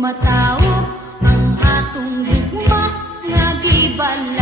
Tumataw ang atong gugma nga gibala